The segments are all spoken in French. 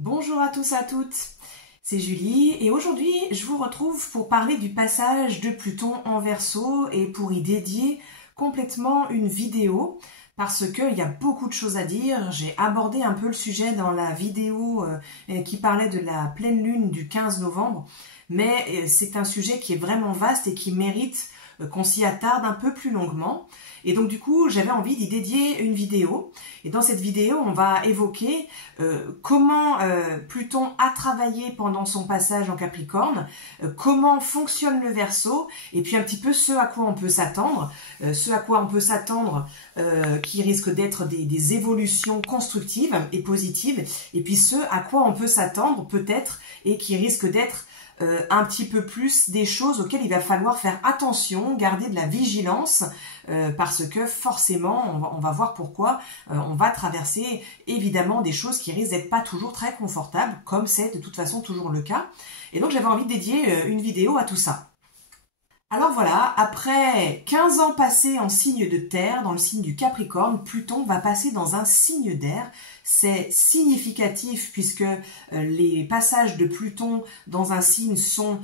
Bonjour à tous et à toutes, c'est Julie et aujourd'hui je vous retrouve pour parler du passage de Pluton en Verseau et pour y dédier complètement une vidéo parce qu'il y a beaucoup de choses à dire. J'ai abordé un peu le sujet dans la vidéo qui parlait de la pleine lune du 15 novembre, mais c'est un sujet qui est vraiment vaste et qui mérite qu'on s'y attarde un peu plus longuement. Et donc du coup, j'avais envie d'y dédier une vidéo. Et dans cette vidéo, on va évoquer comment Pluton a travaillé pendant son passage en Capricorne, comment fonctionne le Verseau, et puis un petit peu ce à quoi on peut s'attendre, qui risque d'être des évolutions constructives et positives, et puis ce à quoi on peut s'attendre peut-être et qui risque d'être un petit peu plus des choses auxquelles il va falloir faire attention, garder de la vigilance, parce que forcément, on va voir pourquoi, on va traverser évidemment des choses qui risquent d'être pas toujours très confortables, comme c'est de toute façon toujours le cas. Et donc j'avais envie de dédier une vidéo à tout ça. Alors voilà, après 15 ans passés en signe de terre, dans le signe du Capricorne, Pluton va passer dans un signe d'air. C'est significatif puisque les passages de Pluton dans un signe sont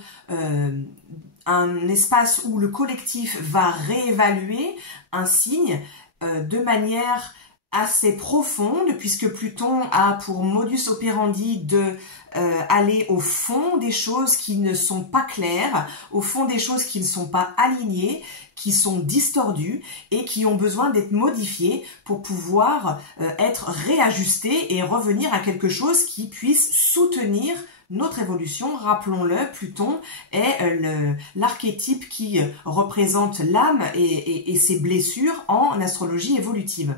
un espace où le collectif va réévaluer un signe de manière assez profonde, puisque Pluton a pour modus operandi de aller au fond des choses qui ne sont pas claires, au fond des choses qui ne sont pas alignées, qui sont distordues et qui ont besoin d'être modifiées pour pouvoir être réajustées et revenir à quelque chose qui puisse soutenir notre évolution. Rappelons-le, Pluton est l'archétype qui représente l'âme et ses blessures en astrologie évolutive.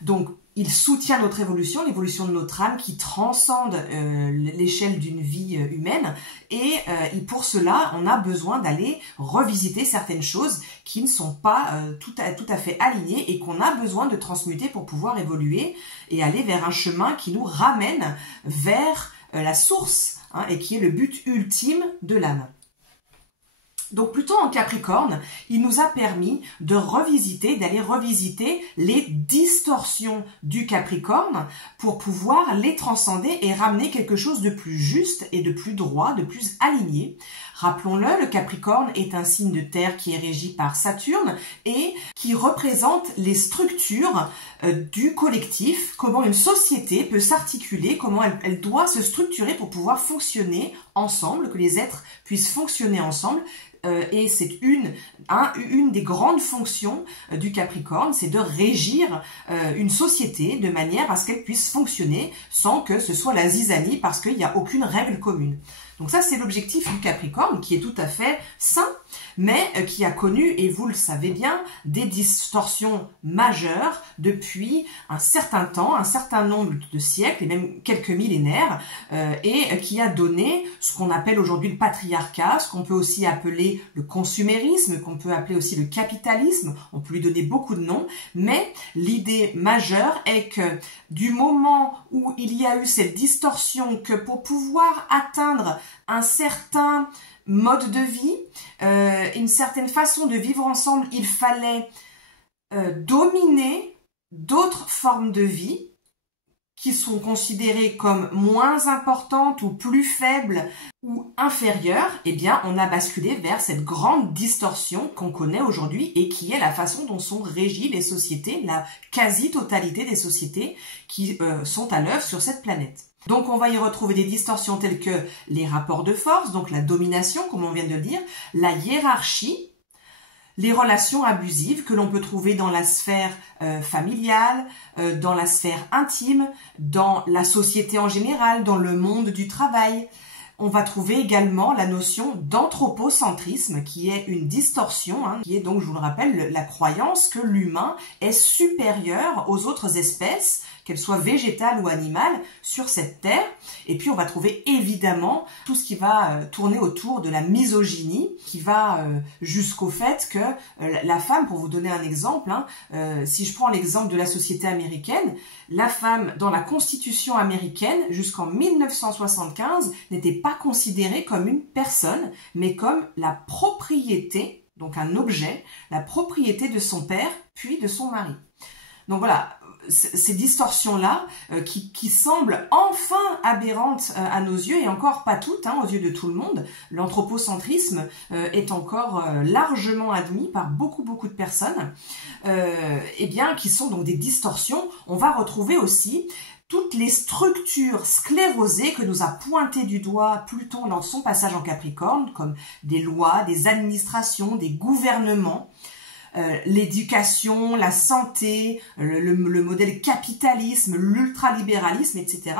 Donc, il soutient notre évolution, l'évolution de notre âme qui transcende l'échelle d'une vie humaine. Et pour cela, on a besoin d'aller revisiter certaines choses qui ne sont pas tout à fait alignées et qu'on a besoin de transmuter pour pouvoir évoluer et aller vers un chemin qui nous ramène vers la source, hein, et qui est le but ultime de l'âme. Donc Pluton en Capricorne, il nous a permis d'aller revisiter les distorsions du Capricorne pour pouvoir les transcender et ramener quelque chose de plus juste et de plus droit, de plus aligné. Rappelons-le, le Capricorne est un signe de terre qui est régi par Saturne et qui représente les structures du collectif, comment une société peut s'articuler, comment elle doit se structurer pour pouvoir fonctionner ensemble, que les êtres puissent fonctionner ensemble. Et c'est une des grandes fonctions du Capricorne, c'est de régir une société de manière à ce qu'elle puisse fonctionner sans que ce soit la zizanie parce qu'il n'y a aucune règle commune. Donc ça, c'est l'objectif du Capricorne qui est tout à fait sain, mais qui a connu, et vous le savez bien, des distorsions majeures depuis un certain temps, un certain nombre de siècles et même quelques millénaires, et qui a donné ce qu'on appelle aujourd'hui le patriarcat, ce qu'on peut aussi appeler le consumérisme, qu'on peut appeler aussi le capitalisme, on peut lui donner beaucoup de noms, mais l'idée majeure est que du moment où il y a eu cette distorsion, que pour pouvoir atteindre un certain mode de vie, une certaine façon de vivre ensemble, il fallait dominer d'autres formes de vie qui sont considérées comme moins importantes ou plus faibles ou inférieures. Eh bien, on a basculé vers cette grande distorsion qu'on connaît aujourd'hui et qui est la façon dont sont régies les sociétés, la quasi-totalité des sociétés qui sont à l'œuvre sur cette planète. Donc on va y retrouver des distorsions telles que les rapports de force, donc la domination, comme on vient de le dire, la hiérarchie, les relations abusives que l'on peut trouver dans la sphère familiale, dans la sphère intime, dans la société en général, dans le monde du travail. On va trouver également la notion d'anthropocentrisme qui est une distorsion, hein, qui est donc, je vous le rappelle, la croyance que l'humain est supérieur aux autres espèces, qu'elles soient végétales ou animales, sur cette terre. Et puis on va trouver évidemment tout ce qui va tourner autour de la misogynie, qui va jusqu'au fait que la femme, pour vous donner un exemple, hein, si je prends l'exemple de la société américaine, la femme dans la Constitution américaine jusqu'en 1975 n'était pas considérée comme une personne, mais comme la propriété, donc un objet, la propriété de son père puis de son mari. Donc voilà, ces distorsions-là qui semblent enfin aberrantes à nos yeux, et encore pas toutes, aux yeux de tout le monde. L'anthropocentrisme est encore largement admis par beaucoup de personnes, et bien qui sont donc des distorsions. On va retrouver aussi toutes les structures sclérosées que nous a pointé du doigt Pluton dans son passage en Capricorne, comme des lois, des administrations, des gouvernements, l'éducation, la santé, le modèle capitalisme, l'ultralibéralisme, etc.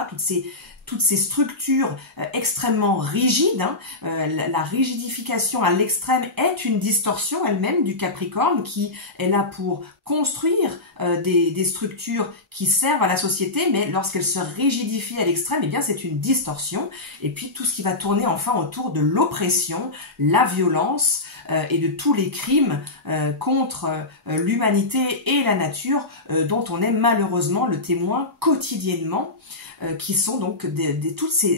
Toutes ces structures extrêmement rigides, la rigidification à l'extrême est une distorsion elle-même du Capricorne qui est là pour construire des structures qui servent à la société, mais lorsqu'elle se rigidifie à l'extrême, eh bien c'est une distorsion. Et puis tout ce qui va tourner enfin autour de l'oppression, la violence et de tous les crimes contre l'humanité et la nature dont on est malheureusement le témoin quotidiennement, qui sont donc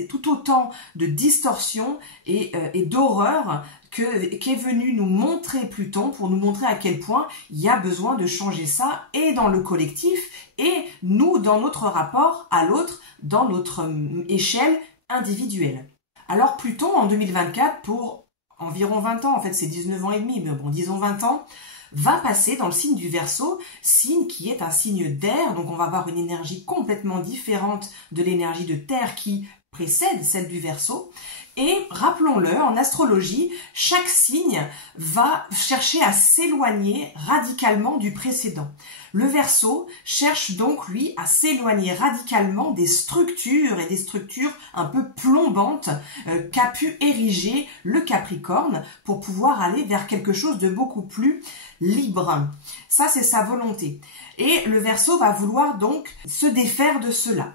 tout autant de distorsions et d'horreurs qu'est venu nous montrer Pluton pour nous montrer à quel point il y a besoin de changer ça, et dans le collectif, et nous dans notre rapport à l'autre, dans notre échelle individuelle. Alors Pluton en 2024, pour environ 20 ans, en fait c'est 19 ans et demi, mais bon disons 20 ans, va passer dans le signe du Verseau, signe qui est un signe d'air, donc on va avoir une énergie complètement différente de l'énergie de terre qui précède celle du Verseau. Et rappelons-le, en astrologie, chaque signe va chercher à s'éloigner radicalement du précédent. Le Verseau cherche donc, lui, à s'éloigner radicalement des structures, et des structures un peu plombantes qu'a pu ériger le Capricorne pour pouvoir aller vers quelque chose de beaucoup plus libre. Ça, c'est sa volonté. Et le Verseau va vouloir donc se défaire de cela.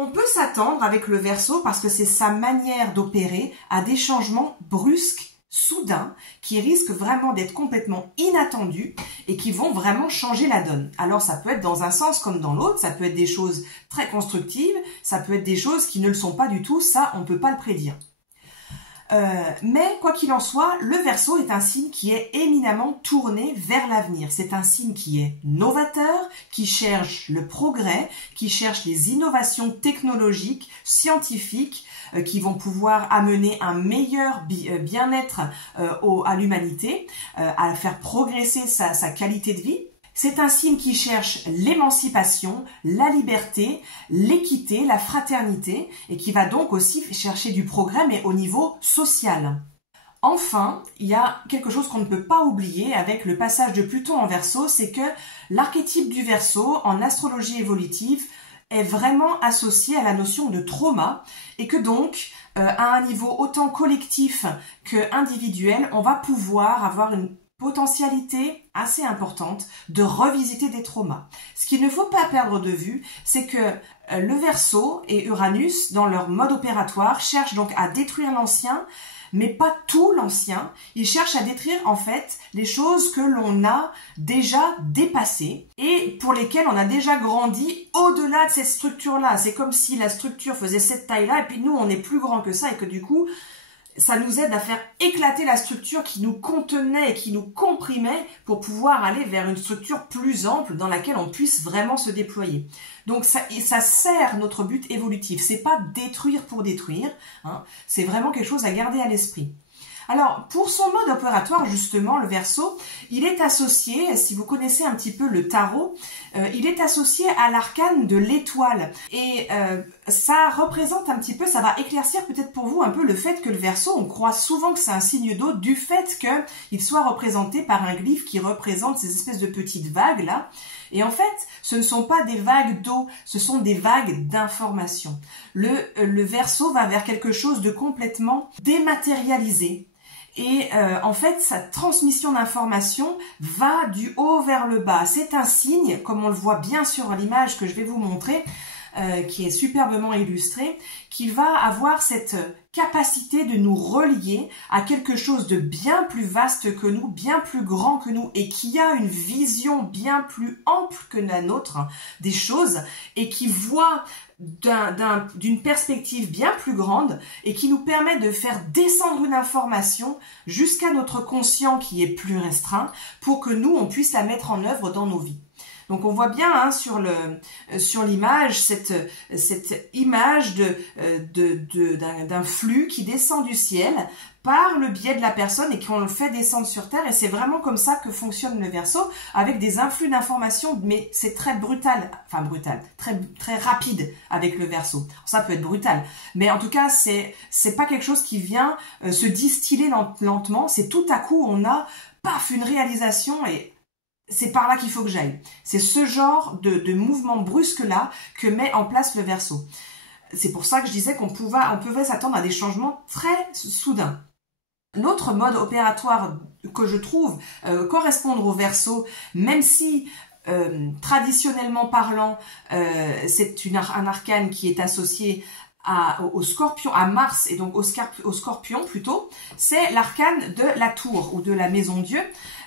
On peut s'attendre avec le Verseau, parce que c'est sa manière d'opérer, à des changements brusques, soudains, qui risquent vraiment d'être complètement inattendus et qui vont vraiment changer la donne. Alors ça peut être dans un sens comme dans l'autre, ça peut être des choses très constructives, ça peut être des choses qui ne le sont pas du tout, ça on ne peut pas le prédire. Mais quoi qu'il en soit, le Verseau est un signe qui est éminemment tourné vers l'avenir. C'est un signe qui est novateur, qui cherche le progrès, qui cherche les innovations technologiques, scientifiques, qui vont pouvoir amener un meilleur bien-être à l'humanité, à faire progresser sa qualité de vie. C'est un signe qui cherche l'émancipation, la liberté, l'équité, la fraternité, et qui va donc aussi chercher du progrès, mais au niveau social. Enfin, il y a quelque chose qu'on ne peut pas oublier avec le passage de Pluton en Verseau, c'est que l'archétype du Verseau, en astrologie évolutive, est vraiment associé à la notion de trauma, et que donc, à un niveau autant collectif que individuel, on va pouvoir avoir une potentialité assez importante de revisiter des traumas. Ce qu'il ne faut pas perdre de vue, c'est que le Verseau et Uranus, dans leur mode opératoire, cherchent donc à détruire l'ancien, mais pas tout l'ancien. Ils cherchent à détruire en fait les choses que l'on a déjà dépassées et pour lesquelles on a déjà grandi au-delà de cette structure-là. C'est comme si la structure faisait cette taille-là et puis nous on est plus grand que ça et que du coup ça nous aide à faire éclater la structure qui nous contenait et qui nous comprimait pour pouvoir aller vers une structure plus ample dans laquelle on puisse vraiment se déployer. Donc ça sert notre but évolutif. C'est pas détruire pour détruire, c'est vraiment quelque chose à garder à l'esprit. Alors, pour son mode opératoire, justement, le Verseau, il est associé, si vous connaissez un petit peu le tarot, il est associé à l'arcane de l'étoile. Et ça représente un petit peu, ça va éclaircir peut-être pour vous un peu le fait que le Verseau, on croit souvent que c'est un signe d'eau du fait qu'il soit représenté par un glyphe qui représente ces espèces de petites vagues là. Et en fait, ce ne sont pas des vagues d'eau, ce sont des vagues d'information. Le Verseau va vers quelque chose de complètement dématérialisé. Et en fait, sa transmission d'informations va du haut vers le bas. C'est un signe, comme on le voit bien sur l'image que je vais vous montrer, qui est superbement illustrée, qui va avoir cette capacité de nous relier à quelque chose de bien plus vaste que nous, bien plus grand que nous, et qui a une vision bien plus ample que la nôtre des choses, et qui voit d'une perspective bien plus grande et qui nous permet de faire descendre une information jusqu'à notre conscient qui est plus restreint pour que nous, on puisse la mettre en œuvre dans nos vies. Donc on voit bien hein, sur l'image cette image d'un flux qui descend du ciel par le biais de la personne et qu'on le fait descendre sur terre, et c'est vraiment comme ça que fonctionne le Verseau, avec des influx d'informations, mais c'est très brutal, très rapide avec le Verseau. Ça peut être brutal, mais en tout cas c'est pas quelque chose qui vient se distiller lentement, c'est tout à coup on a paf une réalisation et c'est par là qu'il faut que j'aille. C'est ce genre de mouvement brusque là que met en place le Verseau. C'est pour ça que je disais qu'on pouvait s'attendre à des changements très soudains. L'autre mode opératoire que je trouve correspondre au Verseau, même si traditionnellement parlant, c'est un arcane qui est associé au Scorpion, à Mars et donc au Scorpion plutôt, c'est l'arcane de la tour ou de la maison Dieu.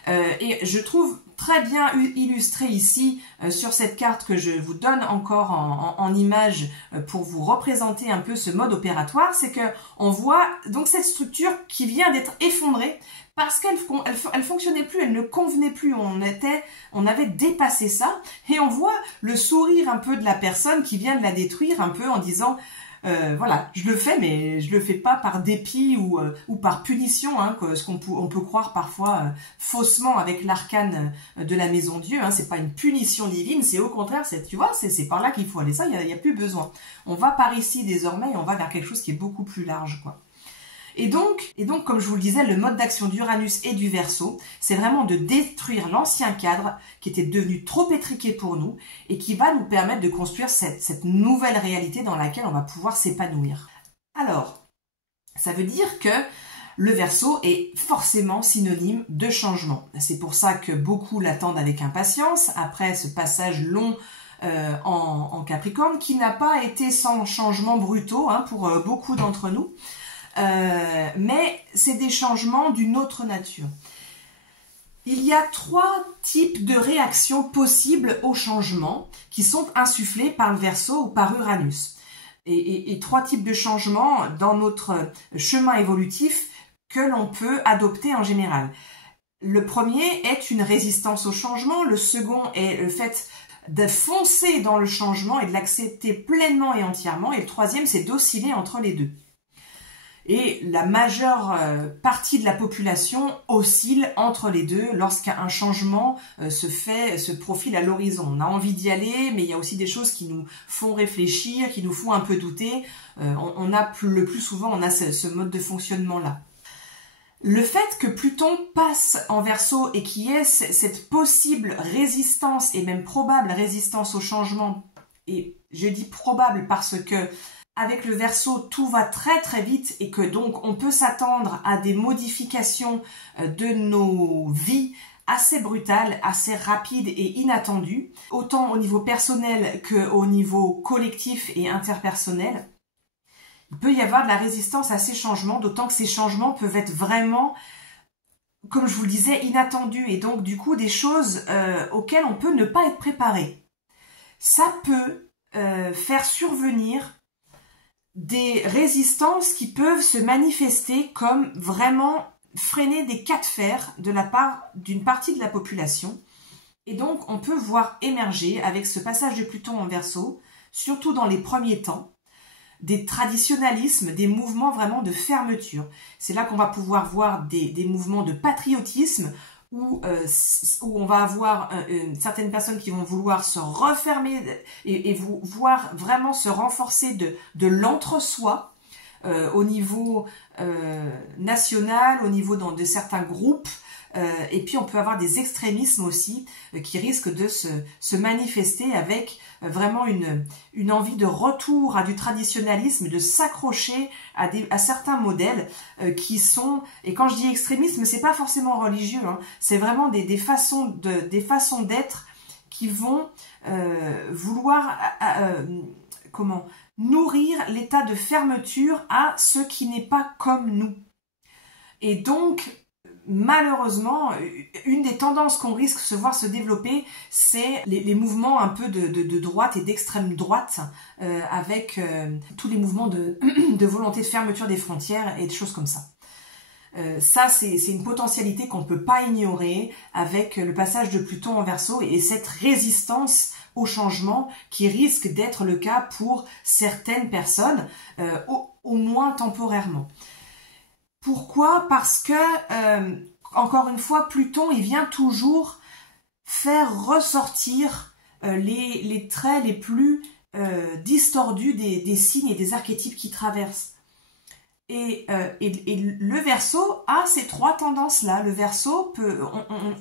Et je trouve très bien illustré ici sur cette carte que je vous donne encore en image pour vous représenter un peu ce mode opératoire, c'est que on voit donc cette structure qui vient d'être effondrée parce qu'elle fonctionnait plus, elle ne convenait plus, on avait dépassé ça, et on voit le sourire un peu de la personne qui vient de la détruire un peu en disant voilà, je le fais, mais je le fais pas par dépit ou par punition, hein, ce on peut croire parfois faussement avec l'arcane de la maison Dieu. Hein, c'est pas une punition divine, c'est au contraire, tu vois, c'est par là qu'il faut aller. Ça, il y a plus besoin. On va par ici désormais, et on va vers quelque chose qui est beaucoup plus large, quoi. Et donc, comme je vous le disais, le mode d'action d'Uranus et du Verseau, c'est vraiment de détruire l'ancien cadre qui était devenu trop étriqué pour nous et qui va nous permettre de construire cette nouvelle réalité dans laquelle on va pouvoir s'épanouir. Alors, ça veut dire que le Verseau est forcément synonyme de changement. C'est pour ça que beaucoup l'attendent avec impatience après ce passage long en Capricorne qui n'a pas été sans changements brutaux hein, pour beaucoup d'entre nous. Mais c'est des changements d'une autre nature. Il y a 3 types de réactions possibles au changement qui sont insufflés par le Verseau ou par Uranus. Et 3 types de changements dans notre chemin évolutif que l'on peut adopter en général. Le premier est une résistance au changement, le second est le fait de foncer dans le changement et de l'accepter pleinement et entièrement, et le troisième c'est d'osciller entre les deux. Et la majeure partie de la population oscille entre les deux lorsqu'un changement se profile à l'horizon. On a envie d'y aller, mais il y a aussi des choses qui nous font réfléchir, qui nous font un peu douter. Le plus souvent, on a ce mode de fonctionnement-là. Le fait que Pluton passe en Verseau et qu'il y ait cette possible résistance et même probable résistance au changement, et je dis probable parce que avec le Verseau, tout va très très vite et que donc on peut s'attendre à des modifications de nos vies assez brutales, assez rapides et inattendues, autant au niveau personnel qu'au niveau collectif et interpersonnel. Il peut y avoir de la résistance à ces changements, d'autant que ces changements peuvent être vraiment, comme je vous le disais, inattendus et donc du coup des choses auxquelles on peut ne pas être préparé. Ça peut faire survenir des résistances qui peuvent se manifester comme vraiment freiner des cas de fer de la part d'une partie de la population. Et donc, on peut voir émerger, avec ce passage de Pluton en Verseau, surtout dans les premiers temps, des traditionnalismes, des mouvements vraiment de fermeture. C'est là qu'on va pouvoir voir des mouvements de patriotisme, où on va avoir certaines personnes qui vont vouloir se refermer et voir vraiment se renforcer de l'entre-soi au niveau national, au niveau de certains groupes. Et puis on peut avoir des extrémismes aussi qui risquent de se manifester avec vraiment une envie de retour à du traditionnalisme, de s'accrocher à certains modèles qui sont, et quand je dis extrémisme, c'est pas forcément religieux, hein, c'est vraiment des façons d'être qui vont vouloir nourrir l'état de fermeture à ce qui n'est pas comme nous. Et donc malheureusement, une des tendances qu'on risque de se voir se développer, c'est les mouvements un peu de droite et d'extrême droite, avec tous les mouvements de volonté de fermeture des frontières et des choses comme ça. Ça, c'est une potentialité qu'on ne peut pas ignorer avec le passage de Pluton en Verseau et cette résistance au changement qui risque d'être le cas pour certaines personnes, au moins temporairement. Pourquoi? Parce que, encore une fois, Pluton, il vient toujours faire ressortir les traits les plus distordus des signes et des archétypes qui traversent. Et le Verseau a ces trois tendances-là. Le Verseau,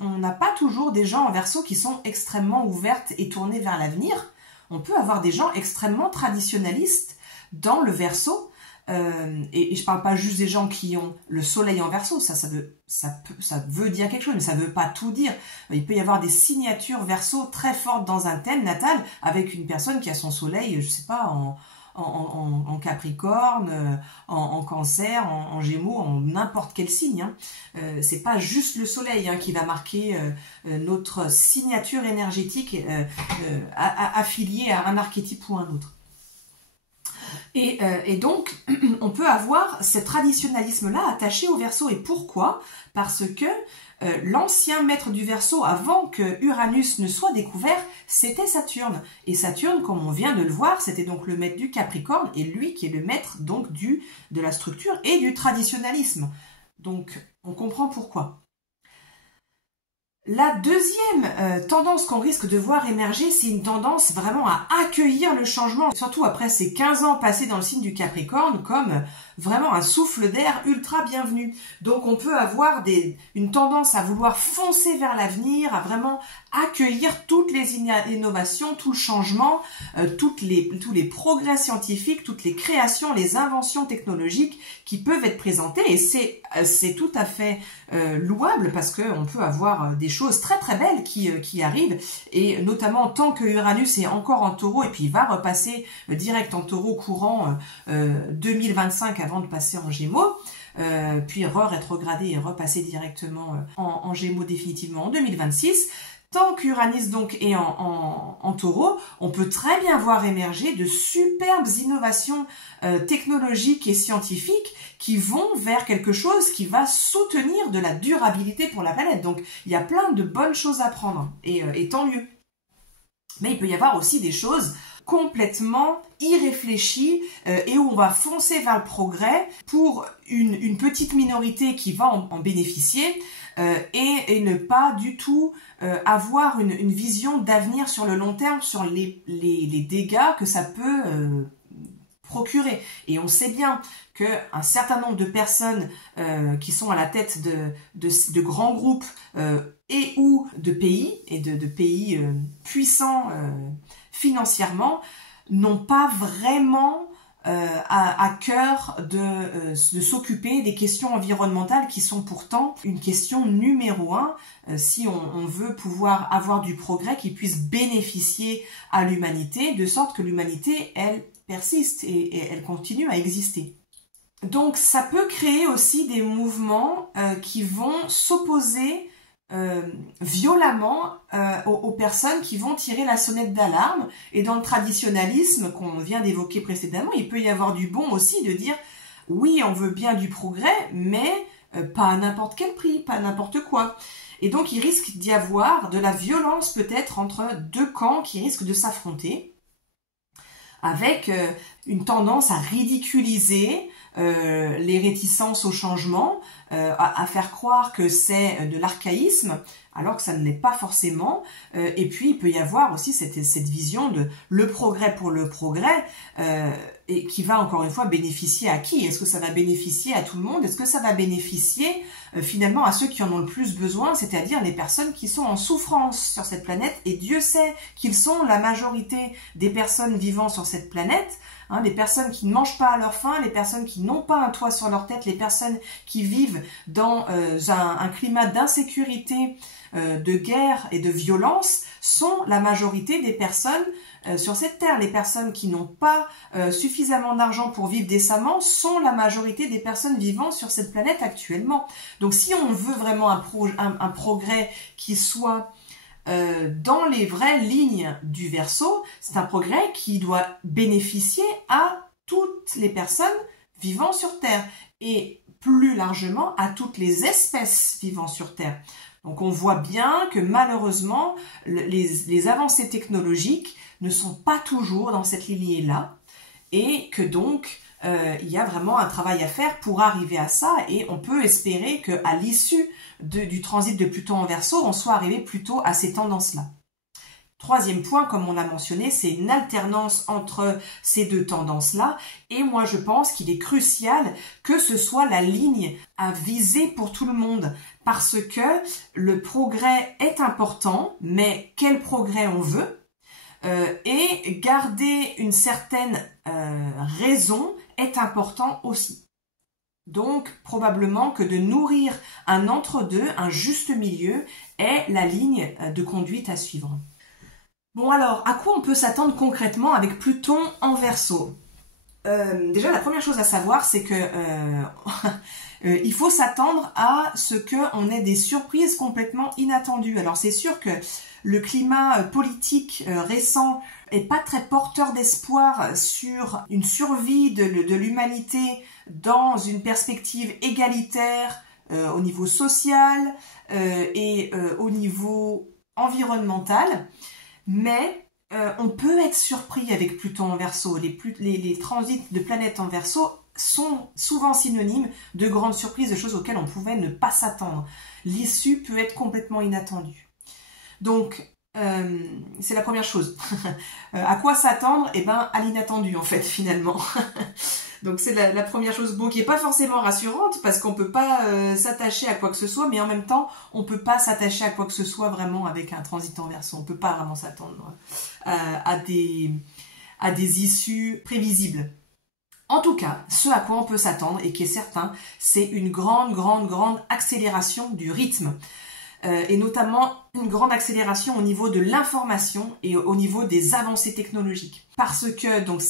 on n'a pas toujours des gens en Verseau qui sont extrêmement ouvertes et tournées vers l'avenir. On peut avoir des gens extrêmement traditionnalistes dans le Verseau. Et je parle pas juste des gens qui ont le soleil en Verseau, ça veut dire quelque chose, mais ça veut pas tout dire. Il peut y avoir des signatures Verseau très fortes dans un thème natal avec une personne qui a son soleil, je sais pas, en Capricorne, en Cancer, en Gémeaux, en n'importe quel signe. C'est pas juste le soleil qui va marquer notre signature énergétique affiliée à un archétype ou un autre. Et donc, on peut avoir ce traditionnalisme-là attaché au Verseau. Et pourquoi? Parce que l'ancien maître du Verseau, avant que Uranus ne soit découvert, c'était Saturne. Et Saturne, comme on vient de le voir, c'était donc le maître du Capricorne, et lui qui est le maître donc de la structure et du traditionnalisme. Donc, on comprend pourquoi. La deuxième tendance qu'on risque de voir émerger, c'est une tendance vraiment à accueillir le changement, surtout après ces 15 ans passés dans le signe du Capricorne, comme vraiment un souffle d'air ultra bienvenu. Donc on peut avoir une tendance à vouloir foncer vers l'avenir, à vraiment accueillir toutes les innovations, tout le changement, tous les progrès scientifiques, toutes les créations, les inventions technologiques qui peuvent être présentées. Et c'est tout à fait louable parce qu'on peut avoir des choses très très belles qui arrivent, et notamment tant que Uranus est encore en Taureau, et puis il va repasser direct en Taureau courant 2025 avant de passer en Gémeaux, puis rétrogradé et repasser directement en Gémeaux définitivement en 2026. Tant qu'Uranus donc est en Taureau, on peut très bien voir émerger de superbes innovations technologiques et scientifiques qui vont vers quelque chose qui va soutenir de la durabilité pour la planète. Donc il y a plein de bonnes choses à prendre, et tant mieux. Mais il peut y avoir aussi des choses complètement irréfléchies et où on va foncer vers le progrès pour une petite minorité qui va en bénéficier, et ne pas du tout avoir une vision d'avenir sur le long terme, sur les dégâts que ça peut procurer. Et on sait bien qu'un certain nombre de personnes qui sont à la tête de grands groupes et ou de pays, et de pays puissants financièrement, n'ont pas vraiment à cœur de s'occuper des questions environnementales qui sont pourtant une question numéro 1 si on veut pouvoir avoir du progrès qui puisse bénéficier à l'humanité, de sorte que l'humanité, elle, persiste et elle continue à exister. Donc ça peut créer aussi des mouvements qui vont s'opposer violemment aux personnes qui vont tirer la sonnette d'alarme. Et dans le traditionnalisme qu'on vient d'évoquer précédemment, il peut y avoir du bon aussi de dire oui, on veut bien du progrès, mais pas à n'importe quel prix, pas n'importe quoi. Et donc il risque d'y avoir de la violence peut-être entre deux camps qui risquent de s'affronter, avec une tendance à ridiculiser les réticences au changement, à faire croire que c'est de l'archaïsme, alors que ça ne l'est pas forcément. Et puis, il peut y avoir aussi cette vision de le progrès pour le progrès, et qui va encore une fois bénéficier à qui? Est-ce que ça va bénéficier à tout le monde? Est-ce que ça va bénéficier finalement à ceux qui en ont le plus besoin, c'est-à-dire les personnes qui sont en souffrance sur cette planète? Et Dieu sait qu'ils sont la majorité des personnes vivant sur cette planète, les personnes qui ne mangent pas à leur faim, les personnes qui n'ont pas un toit sur leur tête, les personnes qui vivent dans un climat d'insécurité, de guerre et de violence, sont la majorité des personnes sur cette terre. Les personnes qui n'ont pas suffisamment d'argent pour vivre décemment sont la majorité des personnes vivant sur cette planète actuellement. Donc si on veut vraiment un progrès qui soit dans les vraies lignes du Verseau, c'est un progrès qui doit bénéficier à toutes les personnes vivant sur Terre et plus largement à toutes les espèces vivant sur Terre. Donc on voit bien que malheureusement, les avancées technologiques ne sont pas toujours dans cette lignée-là et que donc il y a vraiment un travail à faire pour arriver à ça et on peut espérer qu'à l'issue du transit de Pluton en Verseau, on soit arrivé plutôt à ces tendances-là. Troisième point, comme on l'a mentionné, c'est une alternance entre ces deux tendances-là. Et moi, je pense qu'il est crucial que ce soit la ligne à viser pour tout le monde. Parce que le progrès est important, mais quel progrès on veut et garder une certaine raison est important aussi. Donc, probablement que de nourrir un entre-deux, un juste milieu, est la ligne de conduite à suivre. Bon alors, à quoi on peut s'attendre concrètement avec Pluton en Verseau? Déjà, la première chose à savoir, c'est que il faut s'attendre à ce qu'on ait des surprises complètement inattendues. Alors c'est sûr que le climat politique récent est pas très porteur d'espoir sur une survie de l'humanité dans une perspective égalitaire au niveau social et au niveau environnemental. Mais on peut être surpris avec Pluton en Verseau. Les transits de planètes en Verseau sont souvent synonymes de grandes surprises, de choses auxquelles on pouvait ne pas s'attendre. L'issue peut être complètement inattendue. Donc, c'est la première chose. À quoi s'attendre? Eh ben, à l'inattendu, en fait, finalement. Donc, c'est la première chose, bon, qui n'est pas forcément rassurante, parce qu'on peut pas s'attacher à quoi que ce soit, mais en même temps, on peut pas s'attacher à quoi que ce soit vraiment avec un transit en Verseau. On peut pas vraiment s'attendre à des issues prévisibles. En tout cas, ce à quoi on peut s'attendre, et qui est certain, c'est une grande accélération du rythme. Et notamment une grande accélération au niveau de l'information et au niveau des avancées technologiques. Parce que donc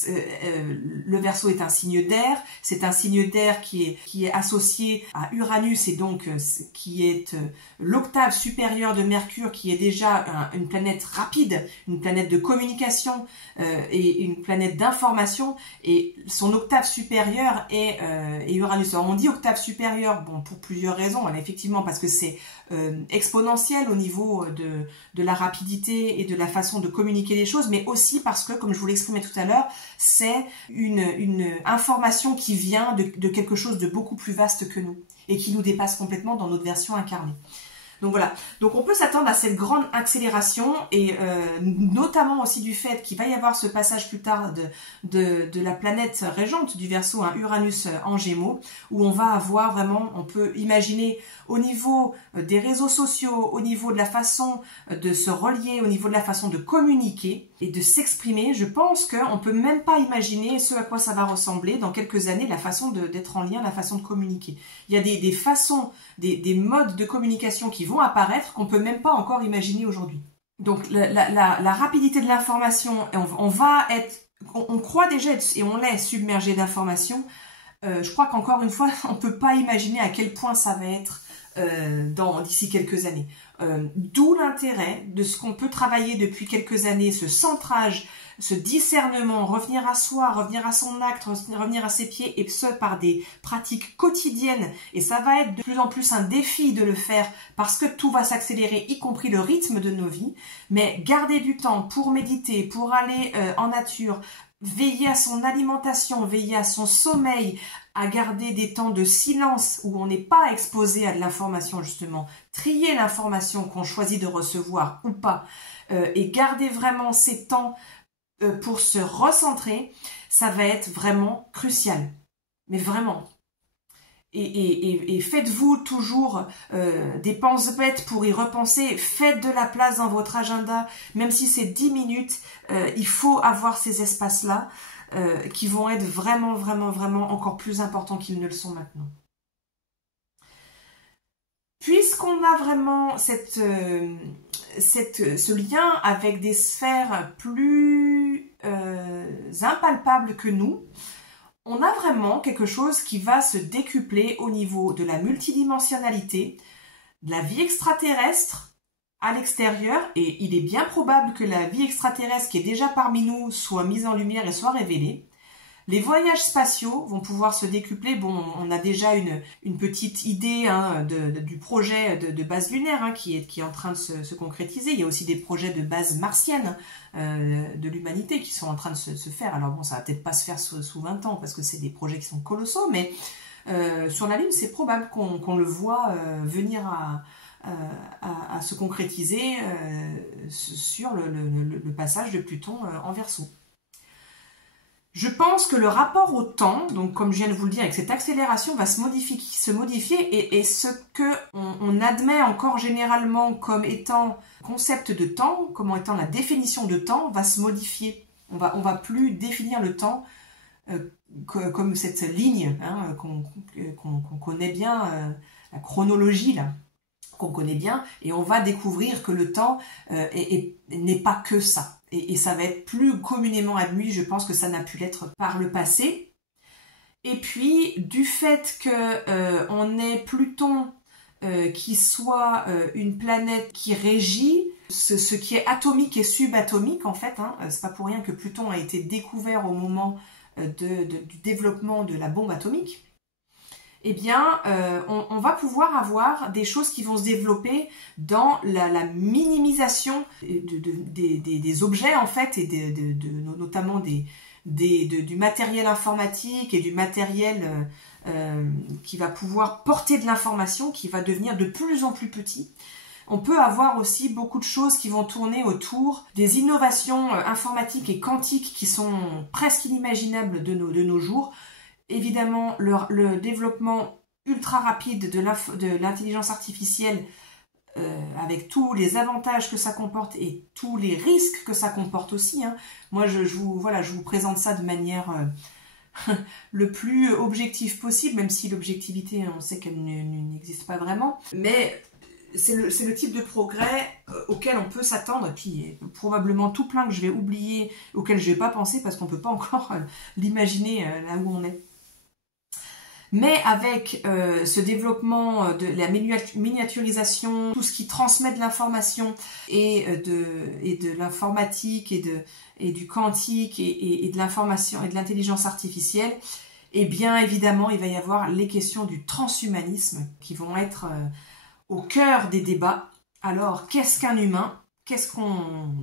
le Verseau est un signe d'air, c'est un signe d'air qui est associé à Uranus et donc qui est l'octave supérieure de Mercure, qui est déjà une planète rapide, une planète de communication et une planète d'information, et son octave supérieure est Uranus. Alors on dit octave supérieure, bon, pour plusieurs raisons, effectivement parce que c'est exponentiel au niveau de la rapidité et de la façon de communiquer les choses, mais aussi parce que, comme je vous l'exprimais tout à l'heure, c'est une information qui vient de quelque chose de beaucoup plus vaste que nous et qui nous dépasse complètement dans notre version incarnée. Donc voilà, donc on peut s'attendre à cette grande accélération et notamment aussi du fait qu'il va y avoir ce passage plus tard de la planète régente du Verseau, Uranus en Gémeaux, où on va avoir vraiment, on peut imaginer au niveau des réseaux sociaux, au niveau de la façon de se relier, au niveau de la façon de communiquer et de s'exprimer, je pense qu'on peut même pas imaginer ce à quoi ça va ressembler dans quelques années, la façon d'être en lien, la façon de communiquer. Il y a des façons, des modes de communication qui vont apparaître qu'on peut même pas encore imaginer aujourd'hui. Donc la rapidité de l'information, on croit déjà être, et on l'est, submergé d'informations. Je crois qu'encore une fois, on peut pas imaginer à quel point ça va être d'ici quelques années. D'où l'intérêt de ce qu'on peut travailler depuis quelques années, ce centrage, ce discernement, revenir à soi, revenir à son acte, revenir à ses pieds, et ce par des pratiques quotidiennes. Et ça va être de plus en plus un défi de le faire parce que tout va s'accélérer, y compris le rythme de nos vies. Mais garder du temps pour méditer, pour aller en nature, veiller à son alimentation, veiller à son sommeil, à garder des temps de silence où on n'est pas exposé à de l'information justement, trier l'information qu'on choisit de recevoir ou pas, et garder vraiment ces temps pour se recentrer, ça va être vraiment crucial. Mais vraiment. Et faites-vous toujours des pense-bêtes pour y repenser. Faites de la place dans votre agenda, même si c'est 10 minutes. Il faut avoir ces espaces-là qui vont être vraiment encore plus importants qu'ils ne le sont maintenant. Puisqu'on a vraiment ce lien avec des sphères plus impalpables que nous, on a vraiment quelque chose qui va se décupler au niveau de la multidimensionnalité, de la vie extraterrestre à l'extérieur, et il est bien probable que la vie extraterrestre qui est déjà parmi nous soit mise en lumière et soit révélée, Les voyages spatiaux vont pouvoir se décupler. Bon, on a déjà une petite idée hein, du projet de base lunaire hein, qui est en train de se concrétiser. Il y a aussi des projets de base martienne de l'humanité qui sont en train de se faire. Alors bon, ça va peut-être pas se faire sous 20 ans parce que c'est des projets qui sont colossaux, mais sur la Lune, c'est probable qu'on le voit venir à se concrétiser sur le passage de Pluton en Verseau. Je pense que le rapport au temps, donc comme je viens de vous le dire, avec cette accélération va se modifier et ce que on admet encore généralement comme étant concept de temps, comme étant la définition de temps, va se modifier. On va plus définir le temps comme cette ligne hein, qu'on connaît bien, la chronologie là, qu'on connaît bien, et on va découvrir que le temps n'est pas que ça. Et ça va être plus communément admis, je pense que ça n'a pu l'être par le passé. Et puis, du fait qu'on ait Pluton qui soit une planète qui régit ce qui est atomique et subatomique, en fait, hein, c'est pas pour rien que Pluton a été découvert au moment du développement de la bombe atomique, eh bien, on va pouvoir avoir des choses qui vont se développer dans la minimisation des objets, en fait, et notamment du matériel informatique et du matériel qui va pouvoir porter de l'information, qui va devenir de plus en plus petit. On peut avoir aussi beaucoup de choses qui vont tourner autour des innovations informatiques et quantiques qui sont presque inimaginables de nos jours. Évidemment, le développement ultra rapide de l'intelligence artificielle avec tous les avantages que ça comporte et tous les risques que ça comporte aussi. Hein. Moi, je vous présente ça de manière le plus objective possible, même si l'objectivité, on sait qu'elle n'existe pas vraiment. Mais c'est le type de progrès auquel on peut s'attendre, et puis probablement tout plein que je vais oublier, auquel je ne vais pas penser parce qu'on ne peut pas encore l'imaginer là où on est. Mais avec ce développement de la miniaturisation, tout ce qui transmet de l'information et de l'informatique et du quantique et de l'information et de l'intelligence artificielle, et bien évidemment il va y avoir les questions du transhumanisme qui vont être au cœur des débats. Alors qu'est-ce qu'un humain? Qu'est-ce qu'on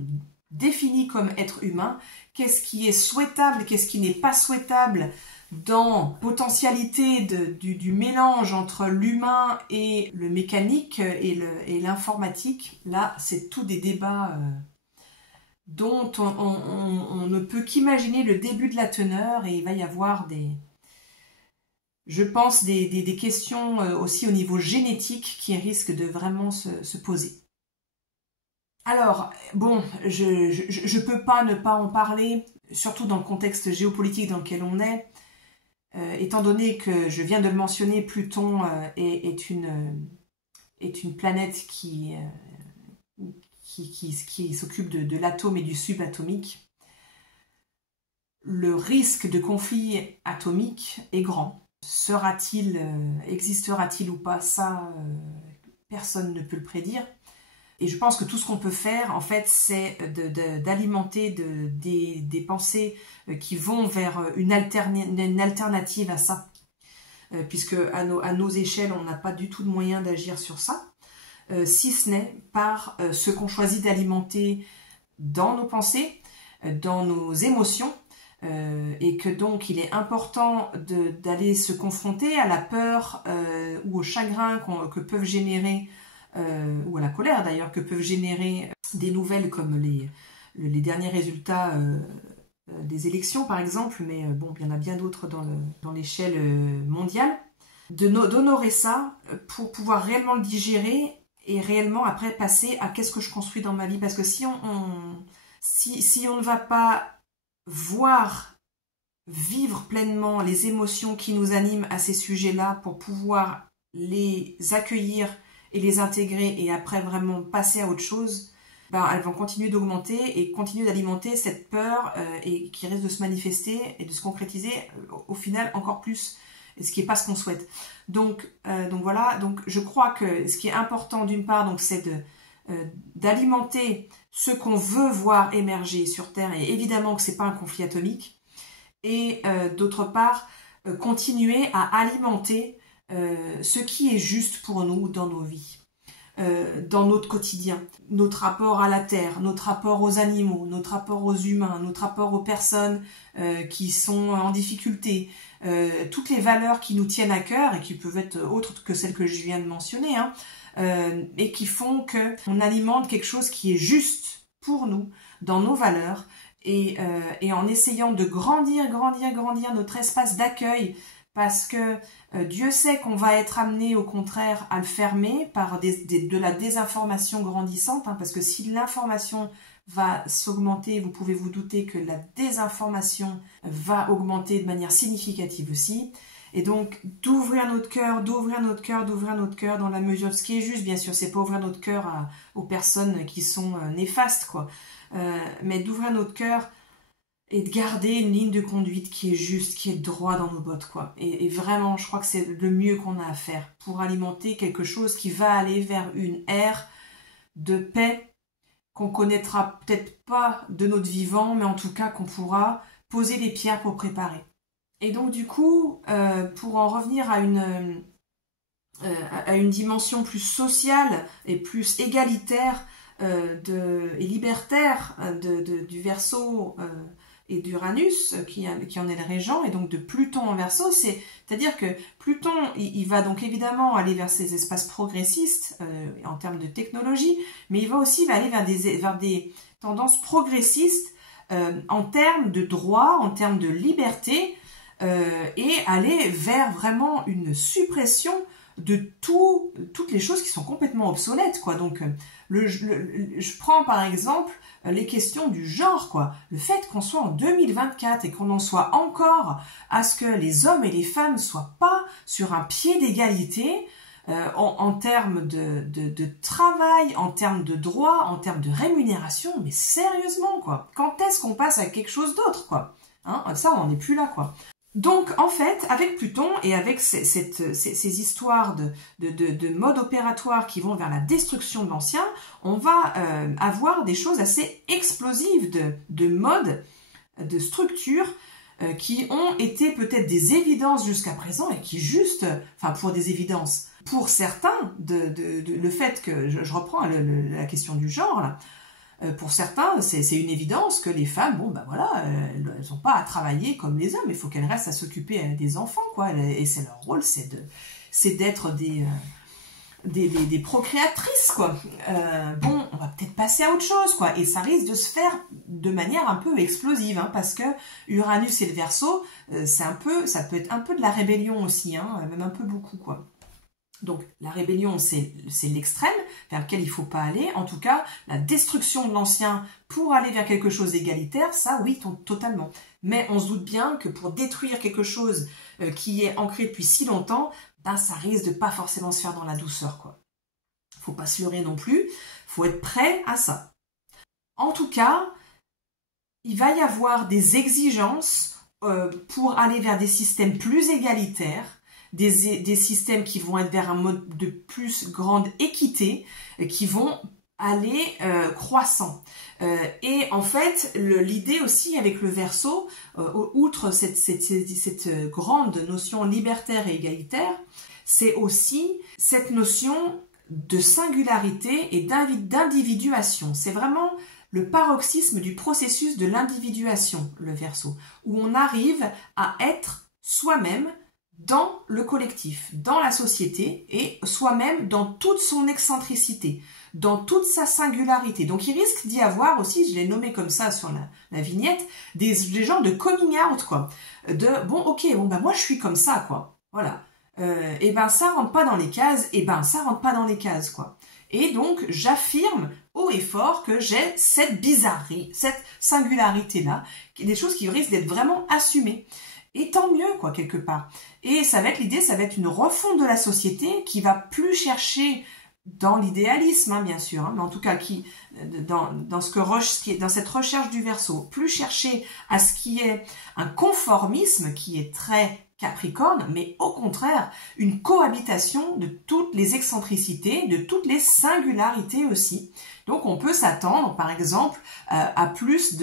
définit comme être humain? Qu'est-ce qui est souhaitable? Qu'est-ce qui n'est pas souhaitable dans potentialité du mélange entre l'humain et le mécanique et l'informatique? Là, c'est tout des débats dont on ne peut qu'imaginer le début de la teneur, et il va y avoir je pense des questions aussi au niveau génétique qui risquent de vraiment se poser. Alors, bon, je peux pas ne pas en parler, surtout dans le contexte géopolitique dans lequel on est. Étant donné que je viens de le mentionner, Pluton est une planète qui s'occupe de l'atome et du subatomique. Le risque de conflit atomique est grand. Existera-t-il ou pas, ça, personne ne peut le prédire. Et je pense que tout ce qu'on peut faire, en fait, c'est d'alimenter des pensées qui vont vers une alternative à ça. Puisque à nos échelles, on n'a pas du tout de moyen d'agir sur ça, si ce n'est par ce qu'on choisit d'alimenter dans nos pensées, dans nos émotions, et que donc il est important d'aller se confronter à la peur ou au chagrin que peuvent générer, ou à la colère d'ailleurs, que peuvent générer des nouvelles comme les derniers résultats des élections par exemple, mais bon, il y en a bien d'autres dans l'échelle mondiale, d'honorer ça pour pouvoir réellement le digérer et réellement après passer à qu'est-ce que je construis dans ma vie. Parce que si on ne va pas vivre pleinement les émotions qui nous animent à ces sujets-là pour pouvoir les accueillir et les intégrer et après vraiment passer à autre chose, elles vont continuer d'augmenter et continuer d'alimenter cette peur et qui risque de se manifester et de se concrétiser au final encore plus, ce qui n'est pas ce qu'on souhaite. Donc voilà, donc je crois que ce qui est important d'une part, c'est d'alimenter ce qu'on veut voir émerger sur Terre, et évidemment que ce n'est pas un conflit atomique, et d'autre part, continuer à alimenter ce qui est juste pour nous dans nos vies, dans notre quotidien, notre rapport à la terre, notre rapport aux animaux, notre rapport aux humains, notre rapport aux personnes qui sont en difficulté, toutes les valeurs qui nous tiennent à cœur et qui peuvent être autres que celles que je viens de mentionner, hein, et qui font qu'on alimente quelque chose qui est juste pour nous, dans nos valeurs, et en essayant de grandir notre espace d'accueil, parce que Dieu sait qu'on va être amené au contraire à le fermer par de la désinformation grandissante, hein, parce que si l'information va s'augmenter, vous pouvez vous douter que la désinformation va augmenter de manière significative aussi. Et donc d'ouvrir notre cœur dans la mesure de ce qui est juste, bien sûr, c'est pas ouvrir notre cœur aux personnes qui sont néfastes, quoi, mais d'ouvrir notre cœur et de garder une ligne de conduite qui est juste, qui est droit dans nos bottes, quoi. Et vraiment, je crois que c'est le mieux qu'on a à faire pour alimenter quelque chose qui va aller vers une ère de paix qu'on connaîtra peut-être pas de notre vivant, mais en tout cas qu'on pourra poser les pierres pour préparer. Et donc du coup, pour en revenir à une dimension plus sociale et plus égalitaire et libertaire du Verseau et d'Uranus, qui en est le régent, et donc de Pluton en Verseau, c'est-à-dire que Pluton, il va donc évidemment aller vers ces espaces progressistes en termes de technologie, mais il va aussi aller vers des tendances progressistes en termes de droit, en termes de liberté, et aller vers vraiment une suppression de toutes les choses qui sont complètement obsolètes, quoi. Donc, je prends par exemple les questions du genre, quoi. Le fait qu'on soit en 2024 et qu'on en soit encore à ce que les hommes et les femmes soient pas sur un pied d'égalité en termes de travail, en termes de droit, en termes de rémunération, mais sérieusement, quoi. Quand est-ce qu'on passe à quelque chose d'autre, quoi, hein? Ça, on n'en est plus là, quoi. Donc, en fait, avec Pluton et avec ces histoires de mode opératoire qui vont vers la destruction de l'ancien, on va avoir des choses assez explosives de modes, de structures qui ont été peut-être des évidences jusqu'à présent et qui juste, enfin pour des évidences, pour certains, le fait que, je reprends la question du genre, là, pour certains, c'est une évidence que les femmes, bon ben voilà, elles n'ont pas à travailler comme les hommes, il faut qu'elles restent à s'occuper des enfants, quoi, et c'est leur rôle, c'est d'être des procréatrices, quoi. Bon, on va peut-être passer à autre chose, quoi, et ça risque de se faire de manière un peu explosive, hein, parce que Uranus et le Verseau, ça peut être un peu de la rébellion aussi, hein, même un peu beaucoup, quoi. Donc la rébellion, c'est l'extrême vers lequel il ne faut pas aller. En tout cas, la destruction de l'ancien pour aller vers quelque chose d'égalitaire, ça oui, totalement. Mais on se doute bien que pour détruire quelque chose qui est ancré depuis si longtemps, ben, ça risque de pas forcément se faire dans la douceur, quoi. Faut pas se leurrer non plus, faut être prêt à ça. En tout cas, il va y avoir des exigences pour aller vers des systèmes plus égalitaires, des systèmes qui vont être vers un mode de plus grande équité, qui vont aller croissant. Et en fait, l'idée aussi avec le Verseau, outre cette grande notion libertaire et égalitaire, c'est aussi cette notion de singularité et d'individuation. C'est vraiment le paroxysme du processus de l'individuation, le Verseau, où on arrive à être soi-même dans le collectif, dans la société, et soi-même dans toute son excentricité, dans toute sa singularité. Donc il risque d'y avoir aussi, je l'ai nommé comme ça sur la vignette, des genres de coming out, quoi. Bon, ok, bon, ben moi je suis comme ça, quoi. Voilà. Et ben ça rentre pas dans les cases, et ben ça rentre pas dans les cases, quoi. Et donc j'affirme haut et fort que j'ai cette bizarrerie, cette singularité-là, des choses qui risquent d'être vraiment assumées. Et tant mieux, quoi, quelque part. Et ça va être l'idée, ça va être une refonte de la société qui va plus chercher dans l'idéalisme, hein, bien sûr, hein, mais en tout cas dans cette recherche du Verseau, plus chercher à ce qui est un conformisme qui est très Capricorne, mais au contraire, une cohabitation de toutes les excentricités, de toutes les singularités aussi. Donc on peut s'attendre, par exemple, à plus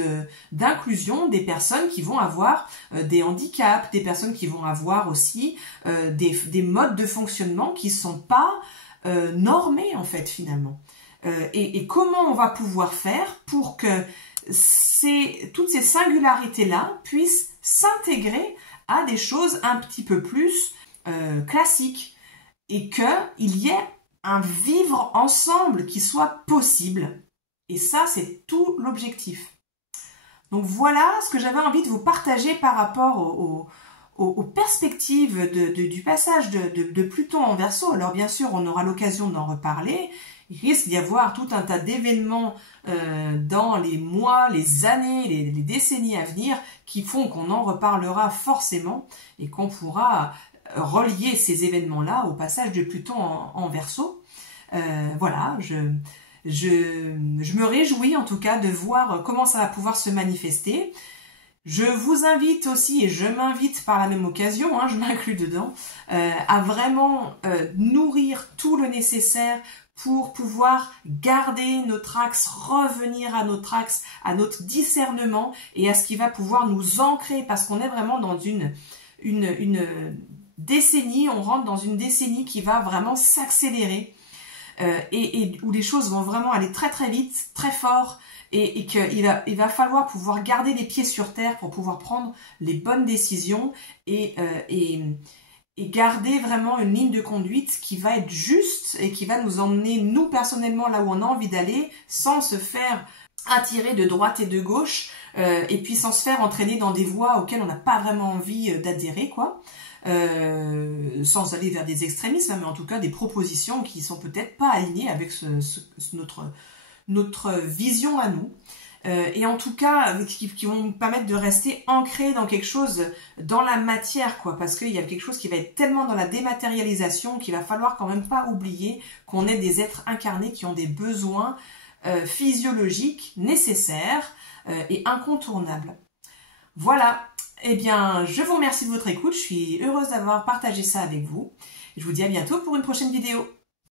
d'inclusion des personnes qui vont avoir des handicaps, des personnes qui vont avoir aussi des modes de fonctionnement qui sont pas normés, en fait, finalement. Et comment on va pouvoir faire pour que toutes ces singularités-là puissent s'intégrer à des choses un petit peu plus classiques et qu'il y ait un vivre ensemble qui soit possible. Et ça, c'est tout l'objectif. Donc voilà ce que j'avais envie de vous partager par rapport aux perspectives du passage de Pluton en Verseau. Alors bien sûr, on aura l'occasion d'en reparler. Il risque d'y avoir tout un tas d'événements dans les mois, les années, les décennies à venir qui font qu'on en reparlera forcément et qu'on pourra relier ces événements-là au passage de Pluton en Verseau. Voilà, je me réjouis en tout cas de voir comment ça va pouvoir se manifester. Je vous invite aussi, et je m'invite par la même occasion, hein, je m'inclus dedans, à vraiment nourrir tout le nécessaire pour pouvoir garder notre axe, revenir à notre axe, à notre discernement et à ce qui va pouvoir nous ancrer, parce qu'on est vraiment dans une décennie, on rentre dans une décennie qui va vraiment s'accélérer et où les choses vont vraiment aller très très vite, très fort, et qu'il va falloir pouvoir garder les pieds sur terre pour pouvoir prendre les bonnes décisions et garder vraiment une ligne de conduite qui va être juste et qui va nous emmener, nous personnellement, là où on a envie d'aller, sans se faire attirer de droite et de gauche, et puis sans se faire entraîner dans des voies auxquelles on n'a pas vraiment envie d'adhérer, quoi. Sans aller vers des extrémismes, mais en tout cas des propositions qui sont peut-être pas alignées avec notre vision à nous. Et en tout cas, qui vont nous permettre de rester ancrés dans quelque chose, dans la matière, quoi, parce qu'il y a quelque chose qui va être tellement dans la dématérialisation qu'il va falloir quand même pas oublier qu'on est des êtres incarnés qui ont des besoins physiologiques nécessaires et incontournables. Voilà, eh bien, je vous remercie de votre écoute, je suis heureuse d'avoir partagé ça avec vous. Je vous dis à bientôt pour une prochaine vidéo.